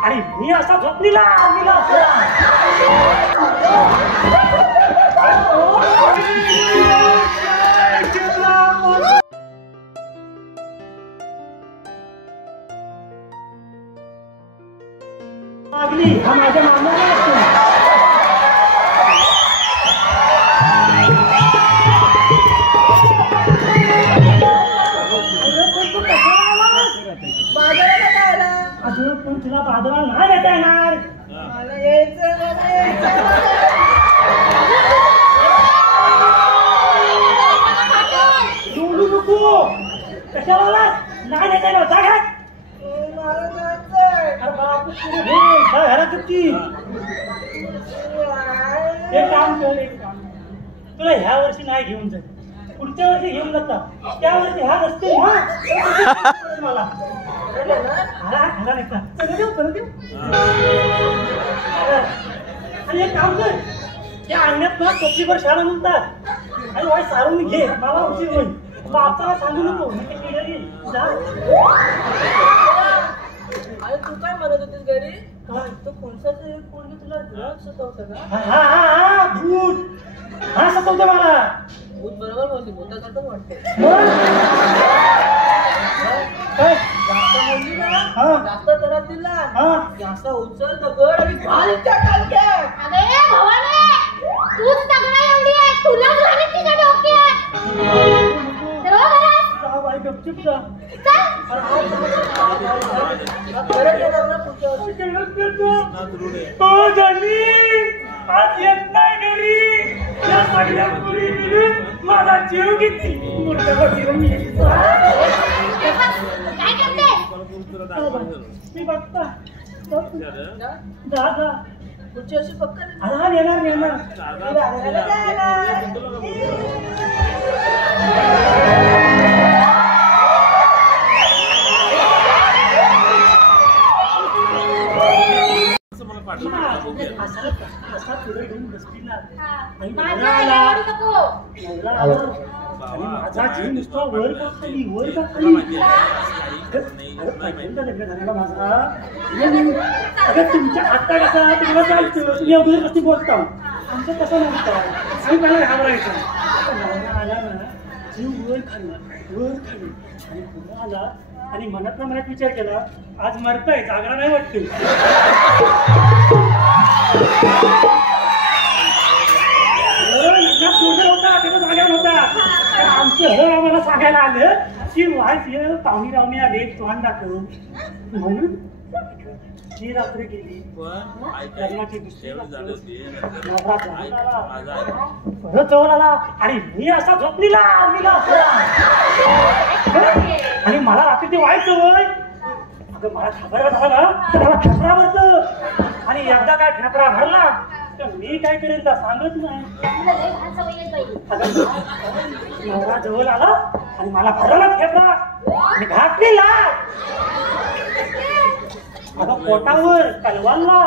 आणि मी असा झोपलेला लागली हा माझ्या मामाला पण तुला बाजूला नाही येता येणार मला बोलू नको कशाला नाही येता येणार जा घरात घरात एक काम कर तुला ह्या वर्षी नाही घेऊन जाईल पुढच्या वर्षी घेऊन जाता त्या वर्षी हा रस्ते मला आणि एक काम कर त्या आणण्यात ना टोपलीवर शाळा म्हणतात आणि वाय सारून घे मला उशीर होईल बापाला सांगू नको अरे तू काय म्हणत होतीस घरी तो कोणता पोरगी तुला सतवतं का हा भूत हा सतवतं मला भूत बरोबर बोलली भूतासारखं वाटतं जास्त बोलली ना जास्त त्रास दिला जास्त उचल दगड आणि घालच्या खालच्या अरे भवाने तूच दगड एवढी आहे तुला घालत तिच्या डोक्यात जा बाई गपचूप जा आज येत नाही घरी या सगळ्या मुली मिळून माझा जीव घेतली काय करते मी बघता जा जा पुढची अशी पक्का येणार असा पुढे घेऊन बसतील माझा जीव नुसता वर खाली माझा अगं तुमच्या आता कसा तुम्हाला जायचं तुम्ही अगोदर कशी बोलता आमचं कसं नसतं आम्ही मला घाबरायचं आला ना जीव वर खाली आणि पुढे आला आणि मनात विचार केला आज मरताय जागरा नाही वाटते होता त्याचा जागा होता आमचं हर आम्हाला सांगायला आलं की वाय पाहुणी रावणी आले तोंड दाखवून म्हणून ही रात्र गेली लग्नाची दुसरी परत जवळ आला आणि मी असा झोपलेला आणि मला रात्री ते व्हायचं वय अगं मला खबर झाला ना तर मला फेफरा भरत आणि एकदा काय फेफरा भरला तर मी काय करेन तर सांगत नाही नवरा जवळ आला आणि मला भरला फेफरा आणि घातलेला अगं पोटावर कलवाला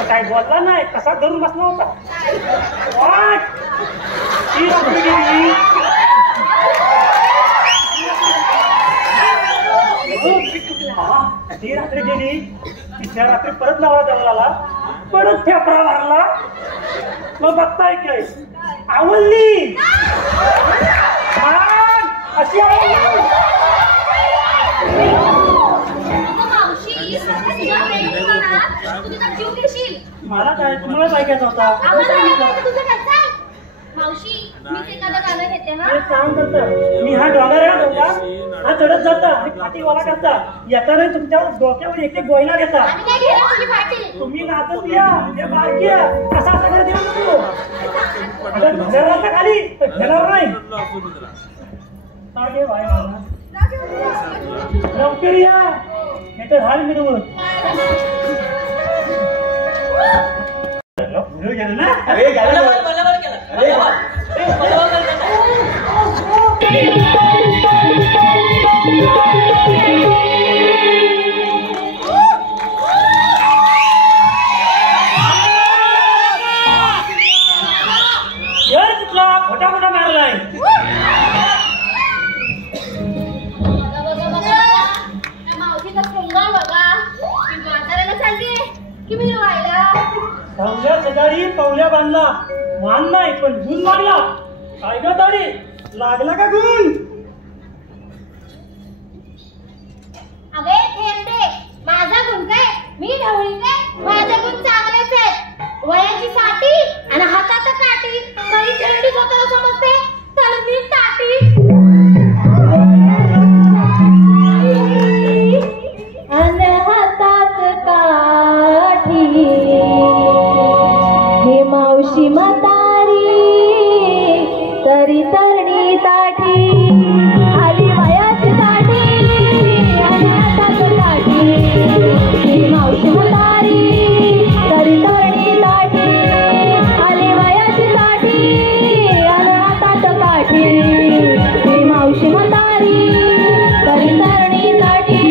काय बोलला नाही कसा धरून बसला होता ती रात्री गेली ती रात्री गेली तिच्या रात्री परत नवरा जवळ आला परत फेफरा मारला मग बघताय काय आवडली अशी मला काय तुम्हाला पाहिजेच होता काम करता मी हा डॉलर आहे डोका हा चढत जाता आणि फाटी वाला करता येताना तुमच्या डोक्यावर एक गोयला घेता तुम्ही नाचत या हे बारकी कसा सगळं देऊ नको खाली घेणार नाही लवकर या नाही तर हाल मिळवत ना अरे खोटा खोटा मारलाय मावशीचा की मी राहिला. पावल्या शेजारी पावल्या बांधला, मान नाही पण गुण लागला. काय ग ताडी, लागला का गुण? अगे थेंबे, माझा गुण काय, मी ढवळी काय, माझे गुण चांगलेच आहेत. वयाची साठी आणि हातात काठी, काही झेंडी स्वतःला समजते तर मी ताटी. आणि हातात काठी, हे मावशी म्हातारी तरी तरणी ताठी. आली वयाची साठी आणि हातात काठी, हे मावशी म्हातारी तरी तरणी ताठी. आली वयाची साठी आणि हातात काठी, हे मावशी म्हातारी तरी तरणी ताठी.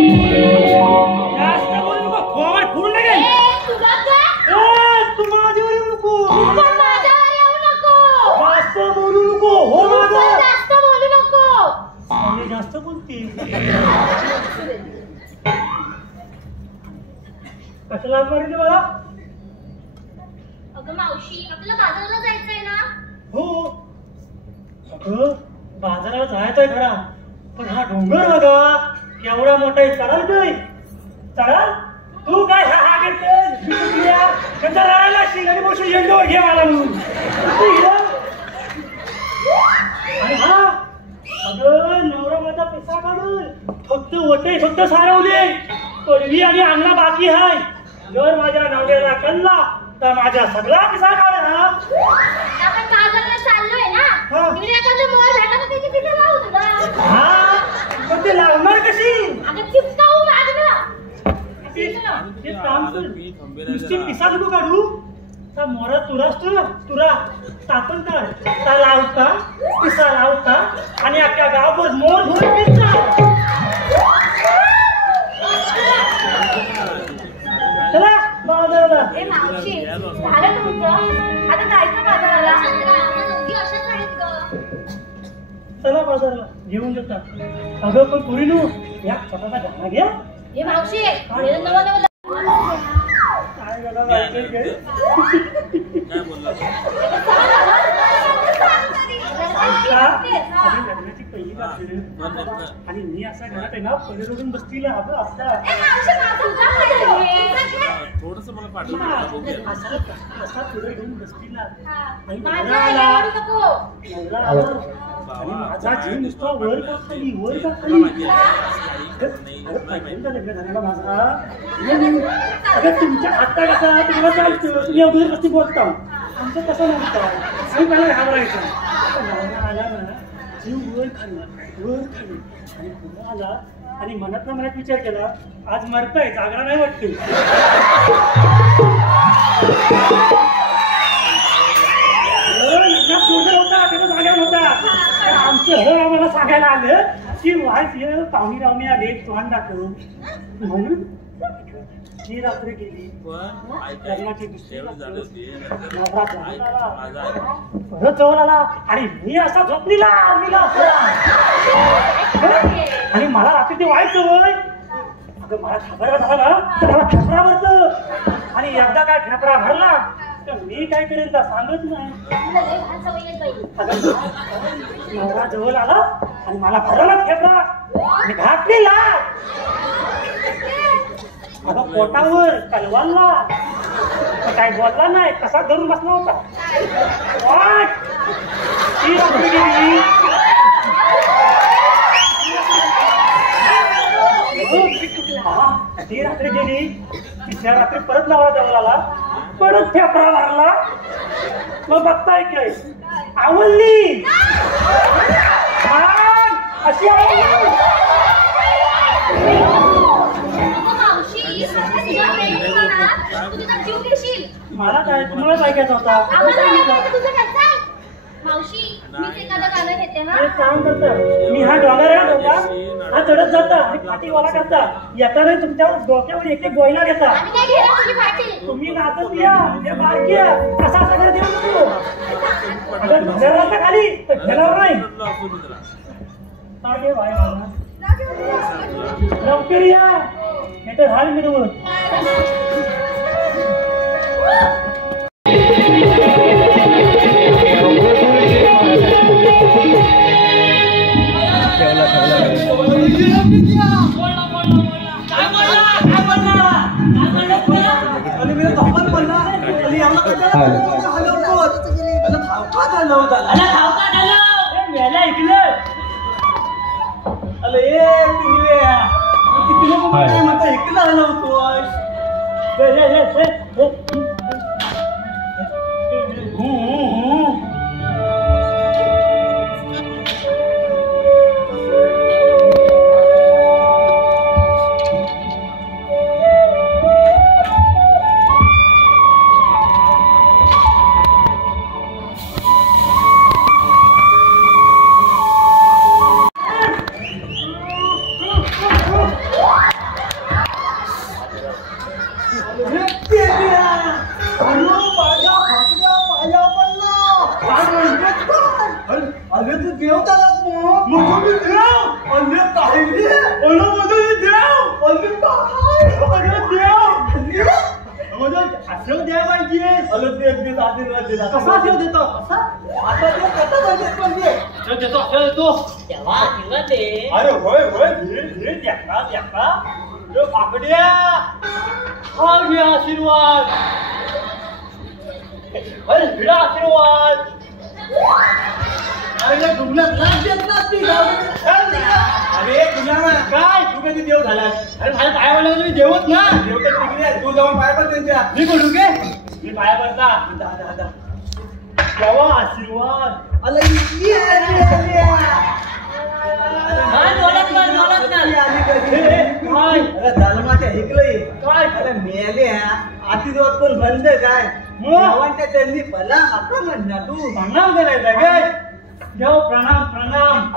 जास्त बोलू नको, खोबड फुडून टाकेल. तुला का? तू माझ्यावर येऊ नको. पण माझ्यावर येऊ नको. जास्त बोलू नको. हो तू माझं. पण जास्त बोलू नको. मी जास्त बोलते. कशाला मारते मला? अगं मावशी, आपल्याला बाजाराला जायचंय ना? हो अगं, बाजाराला जायचंय खरा, पण हा डोंगर बघा केवढा मोठा आहे. चढाल काय? चढाल? तू काय हा हा करते? त्यांचा राहायला असतील आणि मोशी झेंडूवर घे मला म्हणून. तू इकडं? आणि हा अगं नवरा माझा पैसा काढून फक्त वटे फक्त सारवले, पडवी आणि अंगणा बाकी आहे. जर माझ्या नवऱ्याला कळला तर माझा सगळा पैसा काढला. आपण बाजाराला चाललोय ना, हा. तिकडे एखादं मोर भेटलं तर तिथे तिथे लावू तुला. हा पण ते लावणार कशी? अगं चिपकावू मागणं. ते काम कर. नुसती पिसा नको काढू. ता मोरा तुरा असतो ना, तुरा तापण काढ. ता लावता, पिसा लावता आणि अख्ख्या गावभर मोर धुवून पिसा. चला बाजाराला. ए मावशी, झालं तुमचं? आता जायचं बाजाराला. दोघी अशाच आहेत गं. चला बाजाराला घेऊन जातात. अगं पण पुरी नू या छोटासा गाणा घ्या. ए मावशी, हे नवं नवं काय गाणं ऐकलं काय? लग्नाची पहिली रात्र आणि मी असा घरात आहे ना, पलीकडून बसतीला अगं असा थोडस मला पाठवलं असा पुढे घेऊन बसतीला आणि माझा जीव नुसता वर का खाली वर का खाली. पहिल्यांदा लग्न झालेला माझा. अगं तुमच्या आत्ता कसा तुम्हाला चालतं, तुम्ही अगोदर कशी बोलता, आमचं कसं नव्हतं. आम्ही पहिला घाबरायचं. नवरा आला ना, जीव वर खाली वर खाली आणि पुन्हा आला आणि मनात मनात विचार केला, आज मरताय जागरा नाही वाटते. जाग्यावर होता. आमचं हर आम्हाला सांगायला आलं की वाईट पाहुणी रावणी आले तोंड दाखवून म्हणून ही रात्र गेली. लग्नाची दुसरी परत जवळ आला आणि मी असा झोपलीला आणि मला रात्री ते वाईट सवय. अगं मला खाबरा झाला ना तर मला फेफरा भरत आणि एकदा काय फेफरा भरला तर मी काय करेन तर सांगत नाही. नवरा जवळ आला आणि मला भरला फेफरा आणि घातलेला. अगं पोटावर कलवाला काय बोलला नाही, कसा धरून बसला होता. ती रात्री गेली. ती रात्री गेली. तिसऱ्या रात्री परत नवरा जवळ आला, परत फेफरा मारला. मग बघताय काय आवडली अशी आवडली. मला काय तुम्हाला ऐकायचं होता. मावशी, मी एखादं गाणं घेते ना. एक काम करता, मी हा डोंगर आहे डोंगा हा चढत जाता आणि फाटी वाला करता. येताना तुमच्या डोक्यावर एक एक गोयला घेता. तुम्ही नाचत या हे बारकी कसा सगळं देऊ नको. खाली घेणार नाही. लवकर या नाही तर हाल मिळवत.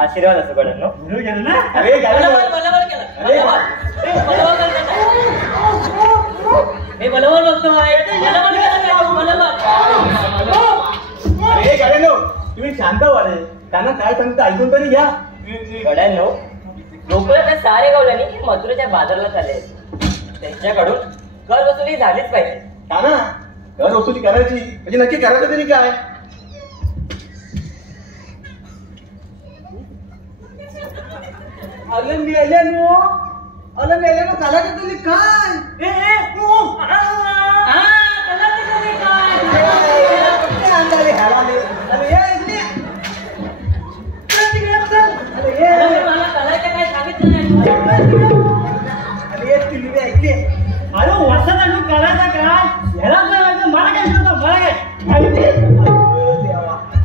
आशीर्वाद असं पडेल ना तुम्ही शांत व्हा रे. त्यांना काय सांगता ऐकून तरी घ्या. गड्यांनो, गोकुळाच्या सारे गवल्यानी मथुरेच्या बाजारला चालले. त्यांच्याकडून कर वसुली झालीच पाहिजे. का ना कर वसुली करायची म्हणजे नक्की करायचं तरी काय. अरे मेल्यानो करायचं तरी काय. अरे वसत आणि करायचा काय ह्याला मला काय मला काय.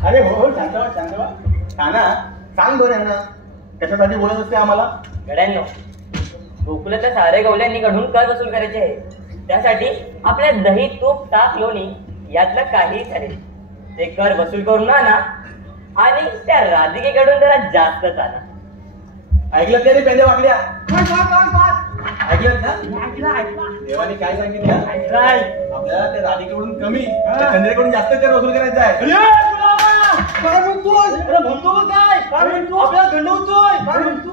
अरे हो शांत व्हा. सांग बरं ना कशासाठी बोलत असते आम्हाला. गड्यांनो, गोकुळाच्या सारे गवल्यांकडून कर वसूल करायचे आहे. त्यासाठी आपल्या दही, तूप, ताक, लोणी यातलं काही चालेल ते कर वसूल करून आणा आणि त्या राधिकेकडून जरा जास्तच आणा. ऐकलं ते पेंदे वाकड्या. ऐकलं ना देवाने काय सांगितलं. आपल्याला त्या राधिकेकडून कमी चंद्रेकडून जास्त कर वसूल करायचा आहे. काय म्हणतोय. अरे म्हणतो काय म्हणतो आपल्याला गंडवतोय. काय म्हणतो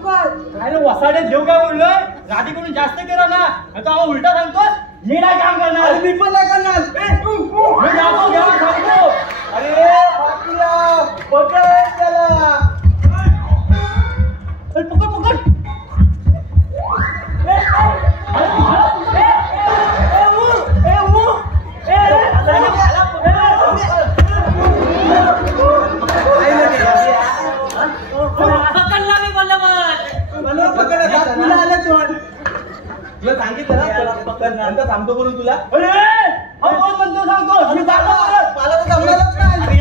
काय वसाडे देव काय बोललोय. राधीकडून जास्त करा ना आता उलटा सांगतोय. मी नाही काम करणार. मी पण नाही करणार. सांगतो. अरे पकड त्याला. पकड तुला सांगितलं ना सांगतो करून तुला. सांगतो मला तर जमणारच नाही.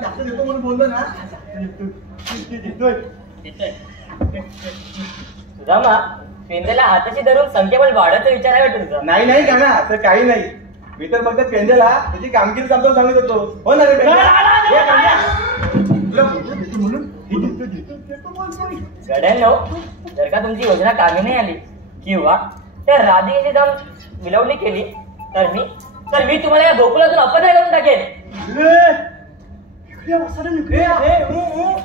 जास्त देतो म्हणून बोललो ना. सुदामा, पेंद्याला हाताशी धरून संख्याबळ वाढायचा विचार आहे वाटत तुझा. नाही का ना असं काही नाही. मी तर फक्त पेंद्याला त्याची कामगिरी समजावून सांगत होतो. हो ना रे गड्यांनो, जर का तुमची योजना कामी नाही आली किंवा त्या राधिकेची जाऊन मिळवणी केली तर मी तुम्हाला या गोकुळातून अपराध करून टाकेन. या वसाला नको.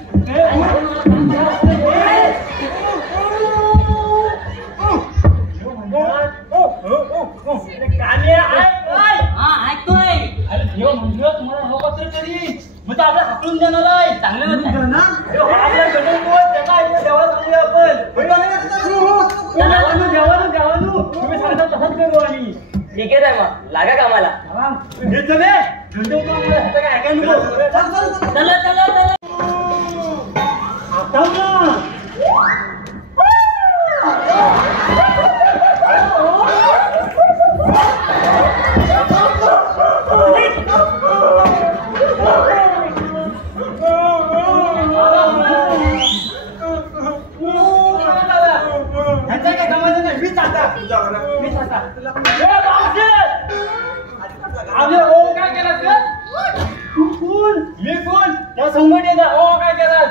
आपल्या हाकलून देणार आहे चांगलं तुम्ही सांगता तसंच करू आम्ही. ठीक आहे मग लागा कामाला. चला चला चला आता ना मी कोण त्या संघटनेचा हो काय केला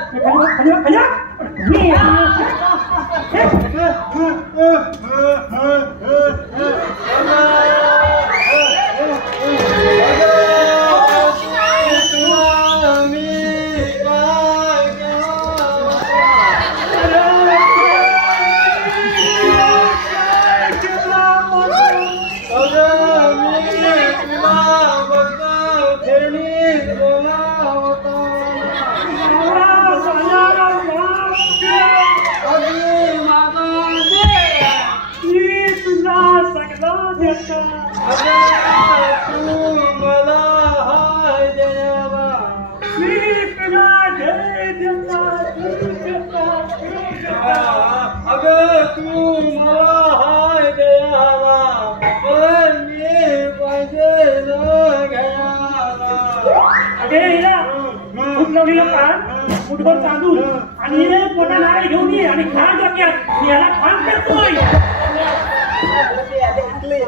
फुटबॉल तांदूळ आणि मोठा नारळ घेऊन ये आणि खाण डोक्यात याला खाण करतोय.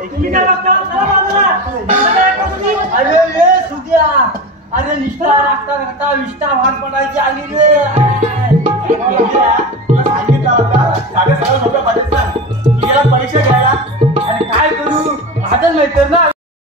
तुम्ही काय बघता? अरे रे सुद्या अरे निष्ठा राखता राखता विष्ठा भाग पडायची आली रे. सांगितलं होता 7.5 रुपये पाहिजे तुझ्या परीक्षा घ्यायला आणि काय करू माझं मैत्र ना